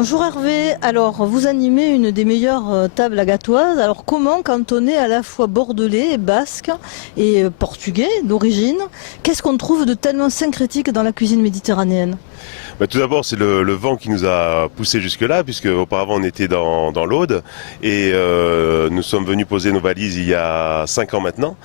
Bonjour Hervé, alors vous animez une des meilleures tables agatoises, alors comment quand on est à la fois bordelais, basque et portugais d'origine, qu'est-ce qu'on trouve de tellement syncrétique dans la cuisine méditerranéenne? Tout d'abord, c'est le vent qui nous a poussé jusque-là, puisque auparavant on était dans l'Aude et nous sommes venus poser nos valises il y a 5 ans maintenant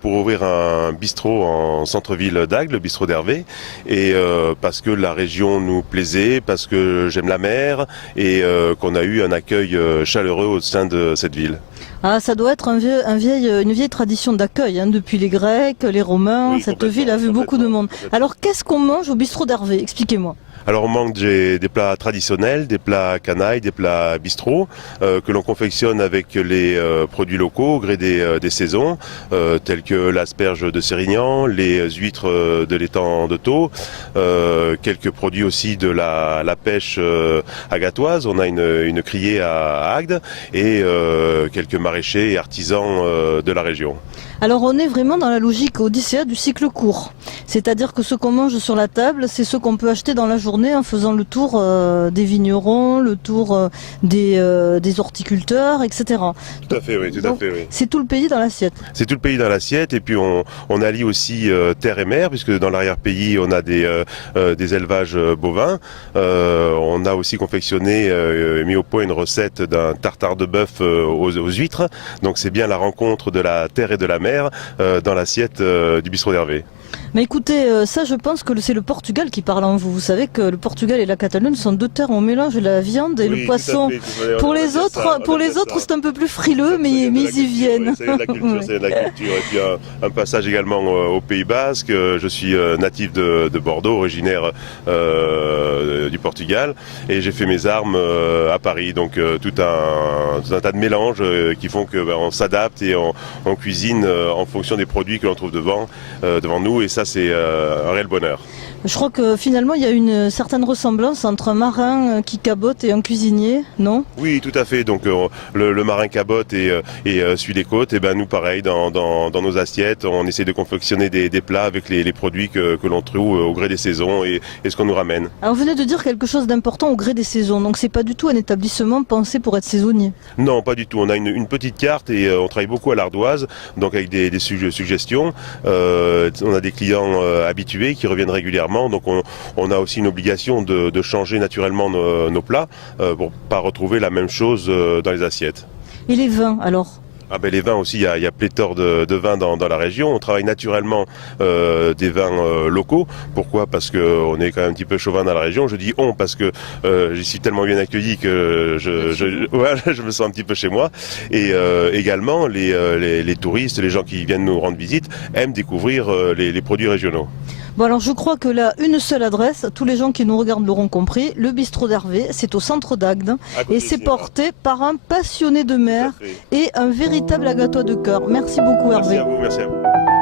pour ouvrir un bistrot en centre-ville d'Agde, le bistrot d'Hervé, et parce que la région nous plaisait, parce que j'aime la mer et qu'on a eu un accueil chaleureux au sein de cette ville. Ah, ça doit être une vieille tradition d'accueil, hein, depuis les Grecs, les Romains, Oui, cette ville a vu beaucoup de monde. Alors qu'est-ce qu'on mange au bistrot d'Hervé? Expliquez-moi. Alors on mange des plats traditionnels, des plats canailles, des plats bistrot que l'on confectionne avec les produits locaux au gré des saisons, tels que l'asperge de Sérignan, les huîtres de l'étang de Thau, quelques produits aussi de la pêche agatoise. On a une criée à Agde et quelques maraîchers et artisans de la région. Alors on est vraiment dans la logique Odyssée du cycle court, c'est-à-dire que ce qu'on mange sur la table, c'est ce qu'on peut acheter dans la journée en faisant le tour des vignerons, le tour des horticulteurs, etc. Tout à fait, oui, tout à fait, oui. C'est tout le pays dans l'assiette. C'est tout le pays dans l'assiette et puis on allie aussi terre et mer, puisque dans l'arrière-pays on a des élevages bovins. On a aussi confectionné, mis au point une recette d'un tartare de bœuf aux huîtres. Donc c'est bien la rencontre de la terre et de la mer dans l'assiette du bistrot d'Hervé. Mais écoutez, ça je pense que c'est le Portugal qui parle en vous. Vous savez que le Portugal et la Catalogne sont deux terres où on mélange la viande et le poisson. Pour les autres, c'est un peu plus frileux, mais ils y viennent. C'est de la culture, c'est de la culture. Et puis un passage également au Pays Basque. Je suis natif de Bordeaux, originaire du Portugal, et j'ai fait mes armes à Paris. Donc tout un tas de mélanges qui font que on s'adapte et on cuisine en fonction des produits que l'on trouve devant nous. Et ça, c'est un réel bonheur. Je crois que finalement, il y a une certaine ressemblance entre un marin qui cabote et un cuisinier, non? Oui, tout à fait. Donc le marin cabote et suit les côtes. Et ben nous, pareil, dans nos assiettes, on essaie de confectionner des plats avec les produits que l'on trouve au gré des saisons et ce qu'on nous ramène. Alors, vous venez de dire quelque chose d'important au gré des saisons. Donc, c'est pas du tout un établissement pensé pour être saisonnier. Non, pas du tout. On a une petite carte et on travaille beaucoup à l'ardoise, donc avec des suggestions. On a des clients habitués qui reviennent régulièrement. Donc on a aussi une obligation de changer naturellement nos plats pour ne pas retrouver la même chose dans les assiettes. Et les vins, alors? Les vins aussi, il y a pléthore de vins dans la région. On travaille naturellement des vins locaux. Pourquoi? Parce qu'on est quand même un petit peu chauvin dans la région. Je dis on parce que j'y suis tellement bien accueilli que je me sens un petit peu chez moi. Et également, les touristes, les gens qui viennent nous rendre visite aiment découvrir les produits régionaux. Bon, alors je crois que là, une seule adresse, tous les gens qui nous regardent l'auront compris, le bistrot d'Hervé, c'est au centre d'Agde et c'est porté par un passionné de mer et un véritable agatois de cœur. Merci beaucoup Hervé. Merci à vous, merci à vous.